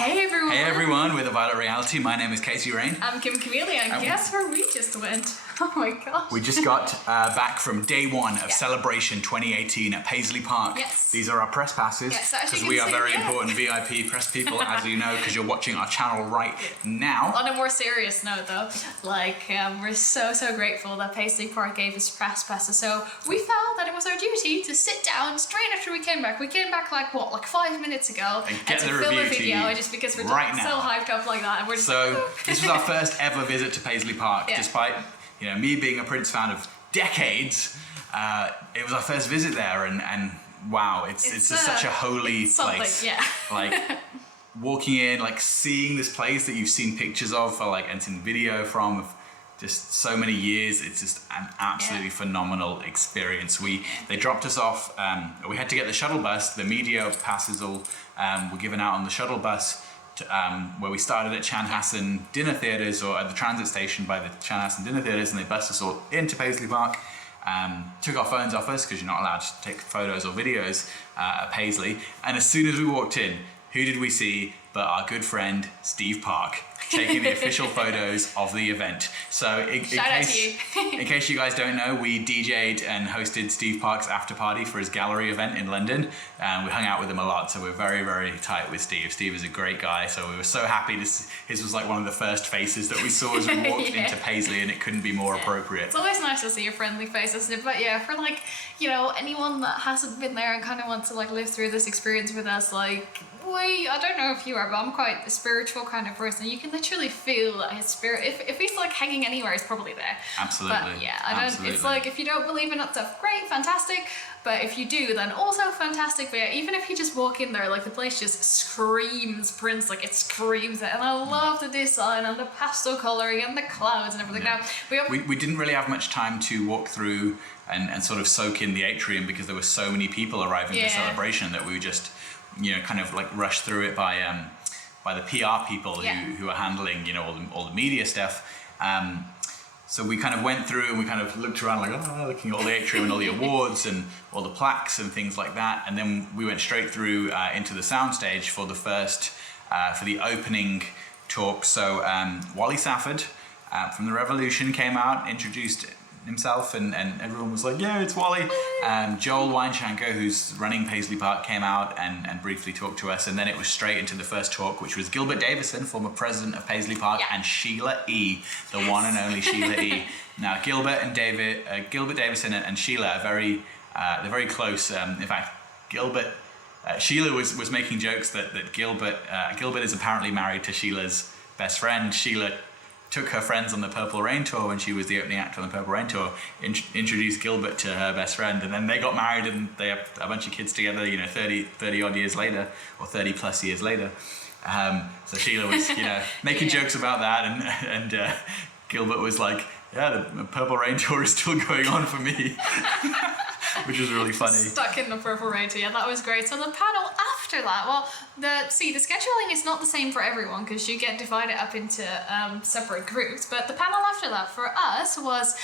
Hey everyone! Hey everyone, we're the Violet Reality. My name is Casey Rain. I'm Kim Camellia, and guess where we just went? Oh my gosh. We just got back from day one of Celebration 2018 at Paisley Park. Yes. These are our press passes, because we are very important VIP press people, as you know, because you're watching our channel right now. On a more serious note though, we're so grateful that Paisley Park gave us press passes, so we felt that it was our duty to sit down straight after we came back. We came back like 5 minutes ago and get to the film review a video to you just because we're right so now. hyped up like that. And we're just this was our first ever visit to Paisley Park, despite me being a Prince fan of decades. It was our first visit there, and wow, it's just such a holy place. Like walking in, like seeing this place that you've seen pictures of and seen video from just so many years. It's just an absolutely phenomenal experience. They dropped us off. We had to get the shuttle bus. The media passes all were given out on the shuttle bus. Where we started at Chanhassen Dinner Theatres, or at the transit station by the Chanhassen Dinner Theatres, and they bussed us all into Paisley Park. Took our phones off us because you're not allowed to take photos or videos at Paisley. And as soon as we walked in, who did we see but our good friend Steve Park, taking the official photos of the event. So in case you guys don't know, we DJ'd and hosted Steve Park's after party for his gallery event in London. We hung out with him a lot, so we're very tight with Steve. Steve is a great guy, so we were so happy. His was like one of the first faces that we saw as we walked into Paisley, and it couldn't be more appropriate. It's always nice to see a friendly face, isn't it? But for anyone that hasn't been there and kind of wants to live through this experience with us, I don't know if you are, but I'm quite a spiritual kind of person. You can literally feel his spirit. If he's hanging anywhere, he's probably there. Absolutely. But it's if you don't believe in that stuff, great, fantastic. But if you do, then also fantastic. But even if you just walk in there, the place just screams Prince, it screams it. And I love the design and the pastel coloring and the clouds and everything. Now, we didn't really have much time to walk through and sort of soak in the atrium because there were so many people arriving for the celebration that we just rushed through it by the PR people who are handling all the media stuff. So we kind of went through and we kind of looked around looking at all the atrium and all the awards and all the plaques and things like that. And then we went straight through into the soundstage for the for the opening talk. So Wally Safford from The Revolution came out, introduced himself, and everyone was like, yeah, it's Wally. Joel Weinshanker, who's running Paisley Park, came out and briefly talked to us, and then it was straight into the first talk, which was Gilbert Davison, former president of Paisley Park, and Sheila E, the one and only Sheila E. Now, Gilbert Davison and Sheila are they're very close. In fact, Sheila was making jokes that Gilbert is apparently married to Sheila's best friend. Sheila took her friends on the Purple Rain tour when she was the opening act on the Purple Rain tour, introduced Gilbert to her best friend, and then they got married and they have a bunch of kids together, 30 odd years later, or 30 plus years later. So Sheila was, making jokes about that, and Gilbert was like, yeah, the Purple Rain tour is still going on for me. Which was really funny. Stuck in the Purple Rain tour, that was great. So the panel after that, the scheduling is not the same for everyone because you get divided up into separate groups. But the panel after that for us was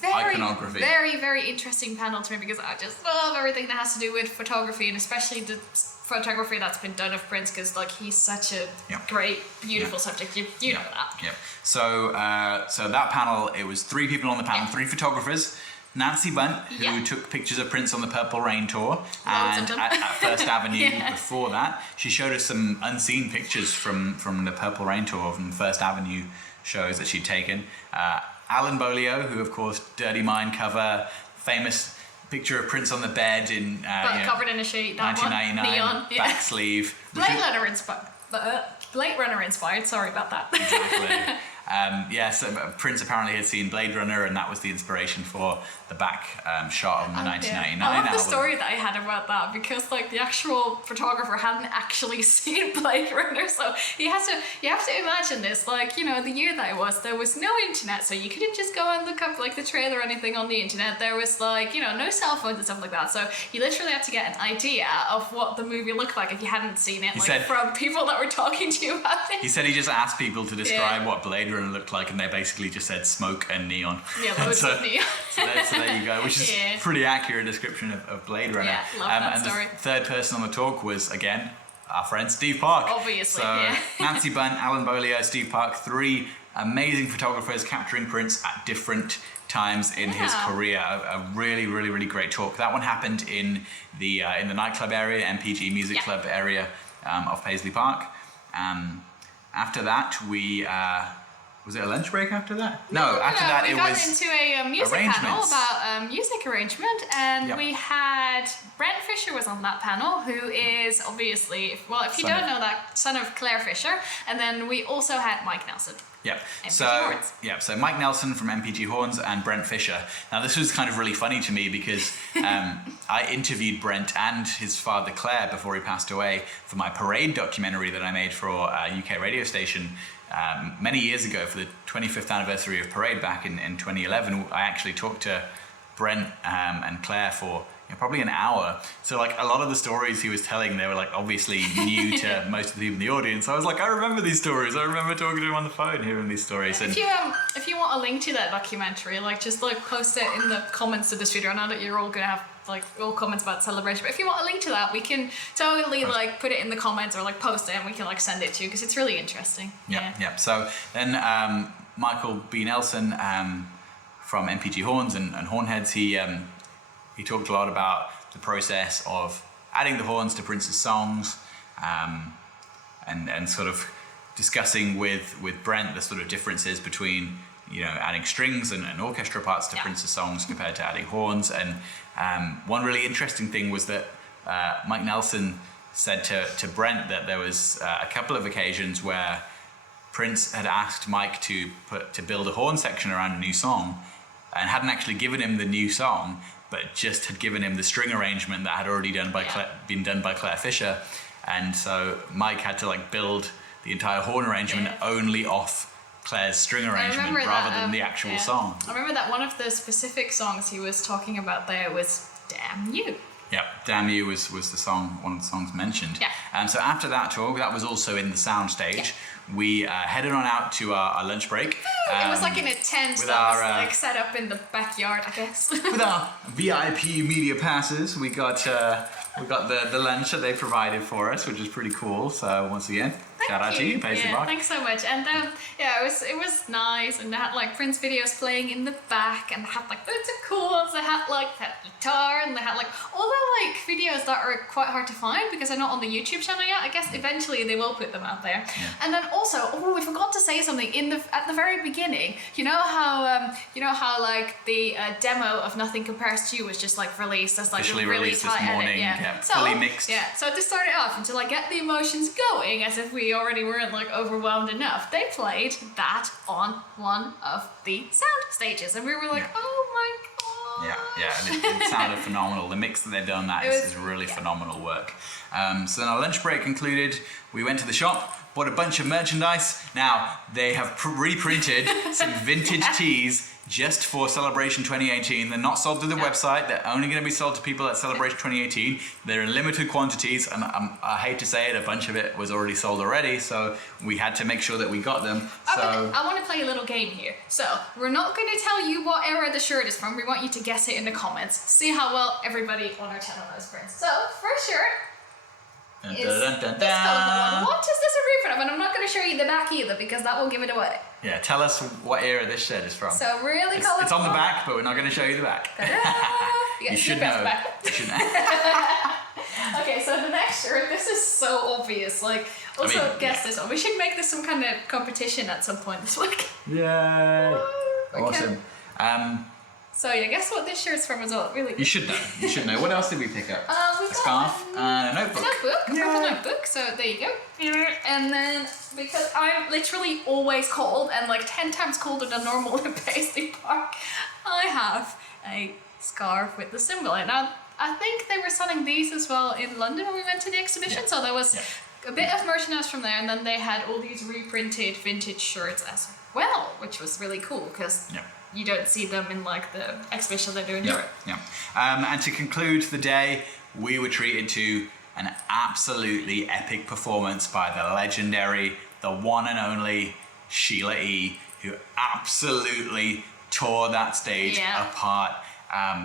very interesting panel to me because I just love everything that has to do with photography, and especially the photography that's been done of Prince, because he's such a great, beautiful subject. You know that. Yeah. So that panel, it was 3 people on the panel, 3 photographers. Nancy Bunt, who took pictures of Prince on the Purple Rain tour, and at First Avenue before that. She showed us some unseen pictures from the Purple Rain tour, from First Avenue shows that she'd taken. Alan Bolio, who of course, Dirty Mind cover, famous picture of Prince on the bed in covered in a sheet, 1999, neon, back sleeve. Blade Runner inspired, sorry about that. Exactly. So Prince apparently had seen Blade Runner, and that was the inspiration for the back shot of the 1999 I love album. the story that I had about that, because the actual photographer hadn't actually seen Blade Runner, so you have to imagine this, the year that it was, there was no internet, so you couldn't just go and look up the trailer or anything on the internet. There was no cell phones and stuff like that, so you literally had to get an idea of what the movie looked like if you hadn't seen it from people that were talking to you about it. He said he just asked people to describe what Blade Runner looked like, and they basically just said smoke and neon. Yeah, loads of neon. So there you go, which is a pretty accurate description of Blade Runner. Yeah, love that and story. The third person on the talk was, again, our friend Steve Park. Obviously, so, yeah. Nancy Bunt, Alan Bolio, Steve Park, 3 amazing photographers capturing Prince at different times in his career. A really, really, really great talk. That one happened in the nightclub area, MPG Music Club area of Paisley Park. After that, we... was it a lunch break after that? No, after that it was... We got into a music panel about music arrangement, and we had... Brent Fisher was on that panel, who is obviously... Well, if you don't know that, son of Claire Fisher. And then we also had Mike Nelson. Yep. MPG So Mike Nelson from MPG Horns and Brent Fisher. Now this was kind of really funny to me because I interviewed Brent and his father Claire before he passed away for my Parade documentary that I made for a UK radio station many years ago for the 25th anniversary of Parade back in 2011. I actually talked to Brent and Claire for probably an hour. So like a lot of the stories he was telling, they were like obviously new to most of the people in the audience. I was like, I remember these stories. I remember talking to him on the phone, hearing these stories. And if you want a link to that documentary, like just like post it in the comments of this video. I know that you're all gonna have like all comments about Celebration, but if you want a link to that, we can totally like put it in the comments or like post it and we can like send it to you because it's really interesting. Yeah. So then Michael B. Nelson from MPG Horns and Hornheads, he talked a lot about the process of adding the horns to Prince's songs, and sort of discussing with Brent the sort of differences between adding strings and orchestra parts to Prince's songs compared to adding horns. And one really interesting thing was that Mike Nelson said to Brent that there was a couple of occasions where Prince had asked Mike to build a horn section around a new song and hadn't actually given him the new song, but just had given him the string arrangement that had already been done by Claire Fisher. And so Mike had to like build the entire horn arrangement only off Claire's string arrangement rather than the actual song. I remember that one of the specific songs he was talking about there was Damn You. Yeah, Damn You was the song, one of the songs mentioned. Yeah. So after that tour, that was also in the sound stage. We headed on out to our lunch break. It was like in a tent that was like set up in the backyard, I guess. With our VIP media passes, we got the lunch that they provided for us, which is pretty cool. So once again, shout out to you, Paisley Park. Thanks so much. And it was nice, and they had like Prince videos playing in the back, and they had like loads of calls. They had guitar, and they had like all the like videos that are quite hard to find because they're not on the YouTube channel yet. I guess eventually they will put them out there. Yeah. And then also, we forgot to say something at the very beginning. You know how like the demo of Nothing Compares to You was just like released as like officially a really released tight this morning. edit, fully mixed. Yeah. So to start it off and to like get the emotions going, as if we already weren't like overwhelmed enough, they played that on one of the sound stages, and we were like, oh my god. Yeah, and it sounded phenomenal. The mix that they've done is really phenomenal work. So then our lunch break concluded. We went to the shop, bought a bunch of merchandise. Now they have reprinted some vintage tees just for Celebration 2018. They're not sold through the website. They're only going to be sold to people at Celebration 2018. They're in limited quantities, and I hate to say it, a bunch of it was already sold already, so we had to make sure that we got them. I want to play a little game here. So we're not going to tell you what era the shirt is from. We want you to guess it in the comments. See how well everybody on our channel knows Prince. So first shirt is this colourful one. What is this a reprint of? And I'm not going to show you the back either because that will give it away. Yeah, tell us what era this shirt is from. So really colourful. It's on the back, but we're not going to show you the back. You should know. You should know. Okay, so the next shirt, this is so obvious. Like, also guess this one. We should make this some kind of competition at some point this week. Yay! Awesome. So yeah, guess what this shirt's from as well. Really. You should know. You should know. What else did we pick up? We a scarf and a notebook. A notebook. So there you go. And then because I'm literally always cold and like 10 times colder than normal in Paisley Park, I have a scarf with the symbol. Now I think they were selling these as well in London when we went to the exhibition. Yeah. So there was a bit of merchandise from there, and then they had all these reprinted vintage shirts as well, which was really cool because. Yeah. You don't see them in like the exhibition they're doing in Europe. Yeah. And to conclude the day, we were treated to an absolutely epic performance by the legendary, the one and only Sheila E, who absolutely tore that stage apart.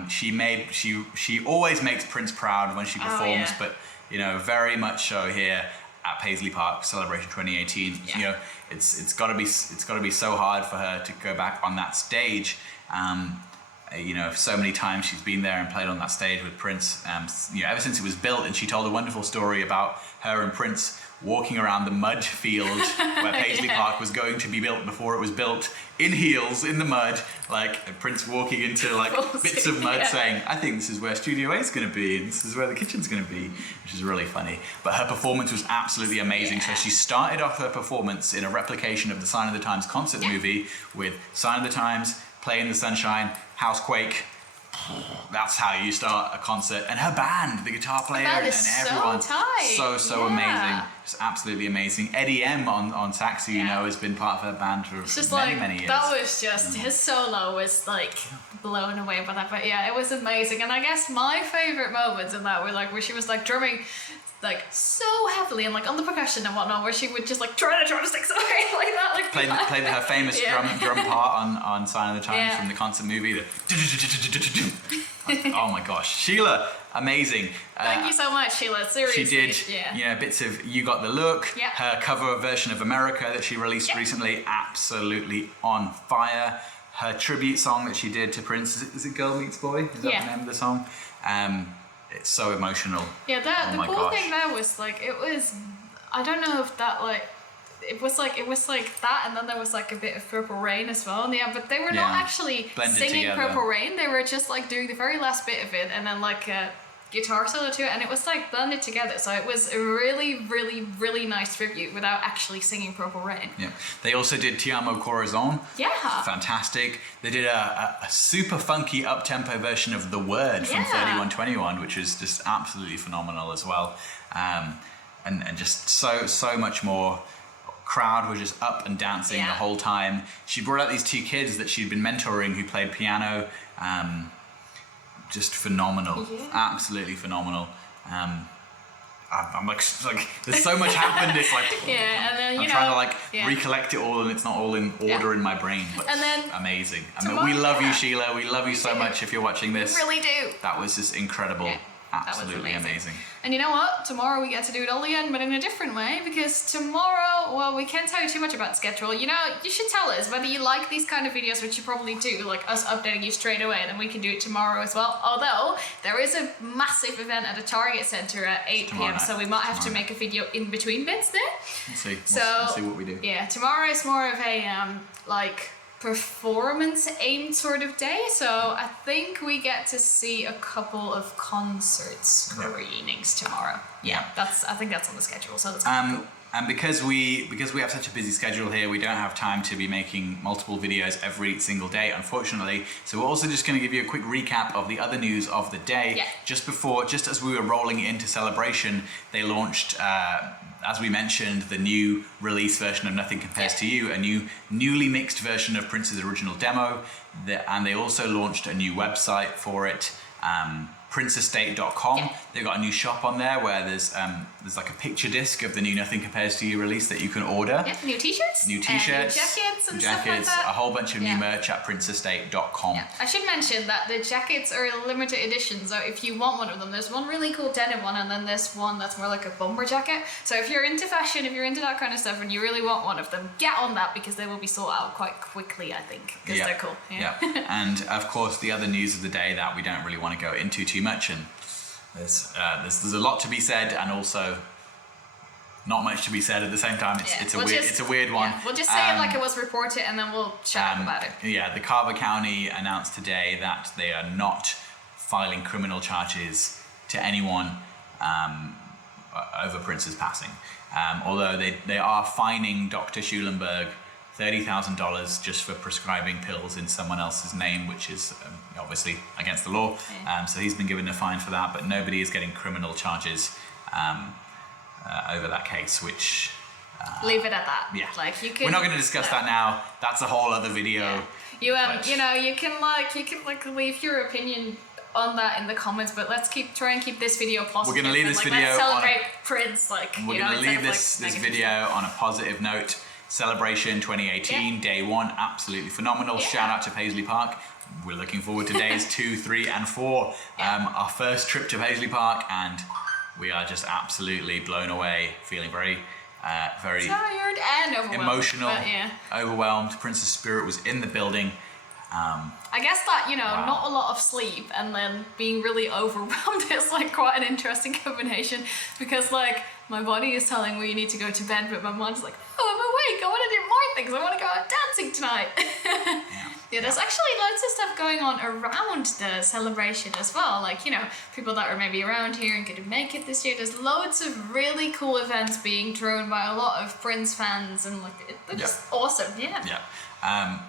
She always makes Prince proud when she performs, but you know, very much so here at Paisley Park Celebration 2018. Yeah. You know, it's got to be so hard for her to go back on that stage. You know, so many times she's been there and played on that stage with Prince, you know, ever since it was built. And she told a wonderful story about her and Prince walking around the mud field where Paisley Park was going to be built before it was built, in heels, in the mud, like Prince walking into like bits of mud saying, I think this is where Studio A is going to be, and this is where the kitchen's going to be, which is really funny. But her performance was absolutely amazing. So she started off her performance in a replication of the Sign of the Times concert movie with Sign of the Times, Play in the Sunshine, Housequake. That's how you start a concert. And her band, the guitar player and everyone, so amazing. It's absolutely amazing. Eddie M on sax, you know, has been part of her band for many years. That was just, his solo was like blown away by that. But yeah, it was amazing. And I guess my favorite moments in that were like where she was like drumming like so heavily and like on the percussion and whatnot, where she would just like try to drumsticks away like that, like played her famous drum part on Sign of the Times from the concert movie. Oh my gosh, Sheila, amazing. Thank you so much, Sheila. Seriously, she did, you know, bits of You Got the Look. Her cover version of America that she released recently, absolutely on fire. Her tribute song that she did to Prince, is it Girl Meets Boy? Is that the name of the song? It's so emotional. Yeah, the cool thing there was like, it was, I don't know if that like, it was like that, and then there was like a bit of Purple Rain as well. And but they were not actually singing together. Purple Rain. They were just like doing the very last bit of it, and then like a guitar solo to it, and it was like blended together. So it was a really, really, really nice tribute without actually singing Purple Rain. Yeah. They also did Ti Amo Corazon. Yeah. Fantastic. They did a super funky up-tempo version of The Word from 3121, which is just absolutely phenomenal as well. And just so much more. Crowd were just up and dancing the whole time. She brought out these two kids that she'd been mentoring who played piano. Just phenomenal, absolutely phenomenal. I'm like, there's so much happened. It's like, and then, I'm trying to like recollect it all, and it's not all in order in my brain. But and then amazing. I mean, we love you, Sheila. We love you so much. If you're watching this, we really do. That was just incredible. Absolutely amazing. And you know what? Tomorrow we get to do it all again, but in a different way, because tomorrow, well, we can't tell you too much about the schedule. You know, you should tell us whether you like these kind of videos, which you probably do, like us updating you straight away, and then we can do it tomorrow as well. Although, there is a massive event at the Target Center at 8 p.m, so we might have to make a video in between bits there. Let's see. So, let's see what we do. Yeah, tomorrow is more of a, like, performance aimed sort of day, so I think we get to see a couple of concert screenings tomorrow. I think that's on the schedule, so that's cool. And because we have such a busy schedule here, we don't have time to be making multiple videos every single day, unfortunately. So we're also just going to give you a quick recap of the other news of the day. Just as we were rolling into Celebration, they launched, as we mentioned, the new release version of Nothing Compares to You, a newly mixed version of Prince's original demo, and they also launched a new website for it, princestate.com. They've got a new shop on there where there's like a picture disc of the new Nothing Compares to You release that you can order. New t-shirts. New t-shirts. Jackets and stuff like that. A whole bunch of new merch at princestate.com. I should mention that the jackets are limited edition, so if you want one of them, there's one really cool denim one, and then there's one that's more like a bomber jacket. So if you're into fashion, if you're into that kind of stuff, and you really want one of them, get on that, because they will be sold out quite quickly, I think, because they're cool. And of course, the other news of the day that we don't really want to go into too much, and there's a lot to be said, and also not much to be said at the same time. It's a weird one. We'll just say it like it was reported, and then we'll shut up about it. The Carver County announced today that they are not filing criminal charges to anyone over Prince's passing. Although they are fining Dr. Schulenberg $30,000 just for prescribing pills in someone else's name, which is obviously against the law. So he's been given a fine for that, but nobody is getting criminal charges over that case, which... leave it at that. We're not going to discuss that now. That's a whole other video. You can leave your opinion on that in the comments, but let's try and keep this video positive. We're going to leave this video. Let's celebrate Prince. We're going to leave this video on a positive note. Celebration 2018, day one, absolutely phenomenal. Shout out to Paisley Park. We're looking forward to days 2, 3, and 4. Our first trip to Paisley Park, and we are just absolutely blown away, feeling very tired and overwhelmed. Emotional, but yeah. overwhelmed. Princess Spirit was in the building. I guess that, you know, not a lot of sleep and then being really overwhelmed is like quite an interesting combination, because like my body is telling me you need to go to bed, but my mind's like, oh, I'm awake, I want to do more things, I want to go out dancing tonight. Yeah, there's actually loads of stuff going on around the celebration as well. Like, you know, people that are maybe around here and couldn't make it this year. There's loads of really cool events being thrown by a lot of Prince fans, and like, it's just awesome. Yeah.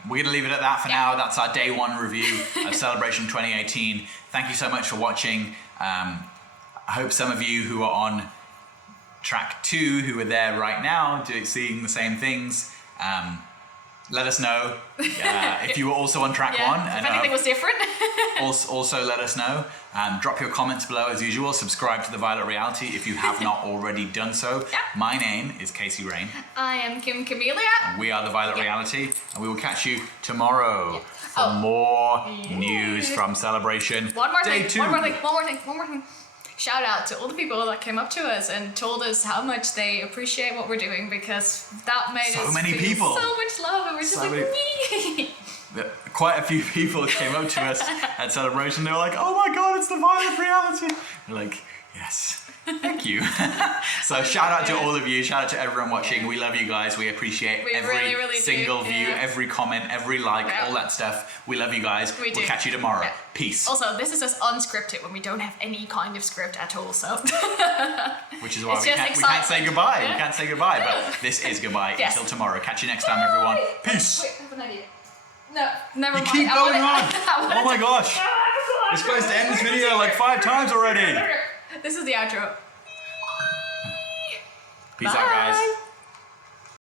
We're going to leave it at that for now. That's our day one review of Celebration 2018. Thank you so much for watching. I hope some of you who are on track 2, who are there right now, seeing the same things, let us know if you were also on track 1. If anything was different. also let us know. Drop your comments below as usual. Subscribe to The Violet Reality if you have not already done so. My name is Casey Rain. I am Kim Camellia. And we are The Violet Reality. And we will catch you tomorrow for more news from Celebration Day 2. One more thing. Shout out to all the people that came up to us and told us how much they appreciate what we're doing, because that made us feel so much love, and we're just me. Quite a few people came up to us at Celebration. They were like, "Oh my God, it's The Violet Reality!" We're like, "Yes, thank you." So shout out to all of you. Shout out to everyone watching. We love you guys. We appreciate every single view, every comment, every like, all that stuff. We love you guys. We'll catch you tomorrow. Peace. Also, this is just unscripted when we don't have any kind of script at all, so. Which is why we can't say goodbye. We can't say goodbye, but this is goodbye until tomorrow. Catch you next time, everyone. Peace. Wait, I have an idea. No, never mind. You keep going on. Oh my gosh. We're supposed to end this video like 5 times already. This is the outro. Peace out, guys.